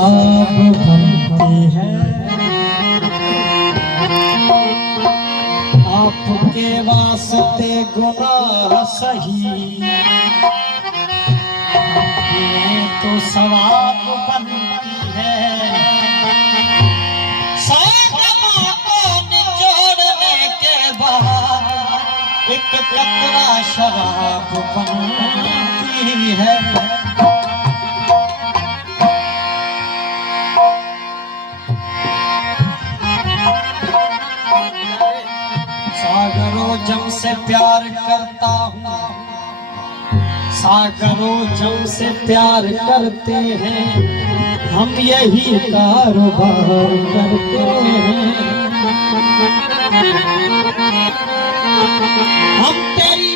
आप बनती है आपके वास्ते गुनाह सही ये तो सवाब बनती है। सागरों को निचोड़ने के बाद एक कतरा शराब बनती है। सागरों जम से प्यार करता हूँ, सागरों जम से प्यार करते हैं, हम यही कारोबार करते हैं। हम तेरी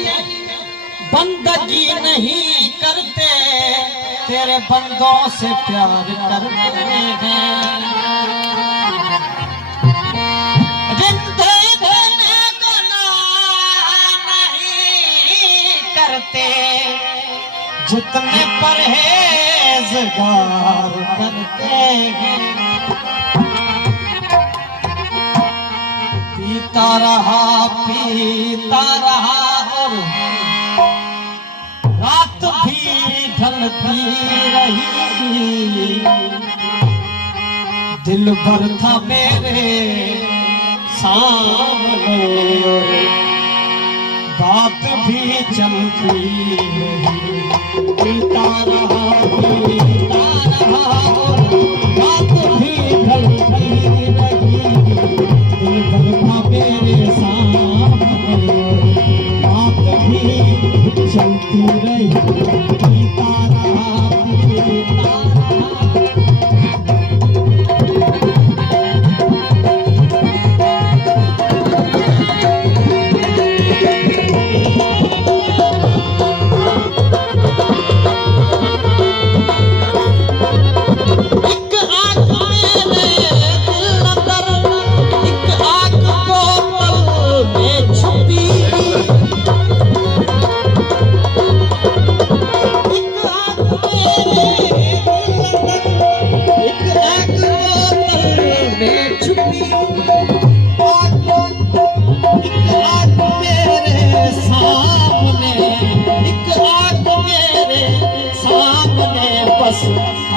बंदगी नहीं करते, तेरे बंदों से प्यार करते हैं। जितने परहेजगार करते हैं। पीता रहा और रात भी ढलती रही। दिल भर था मेरे सामने बात भी चलती रही। पीता रहा बात भी ढलती रही। दिल भर था मेरे सामने बात भी चलती रही। पीता रहा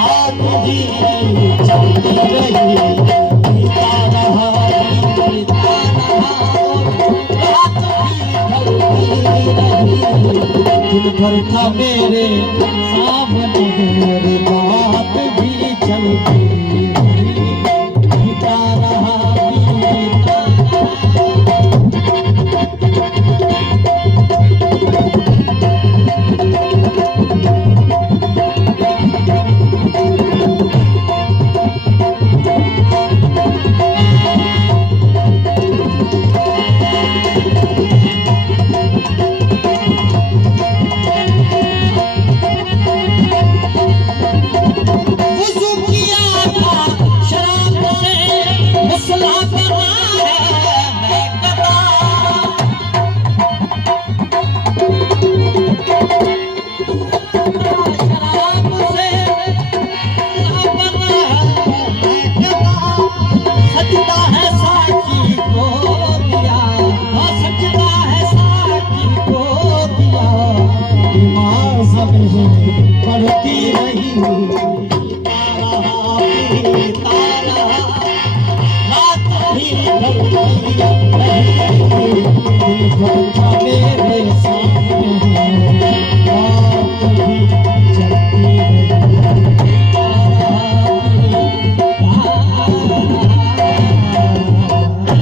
आग ही चलती रही। पीता रहा रात भी ढलती रही। दिल भर था मेरे सामने मेरी बात भी चलती रही। पीता रहा पढ़ती रही। रात भी ढलती रही। दिल भर था मेरे साथ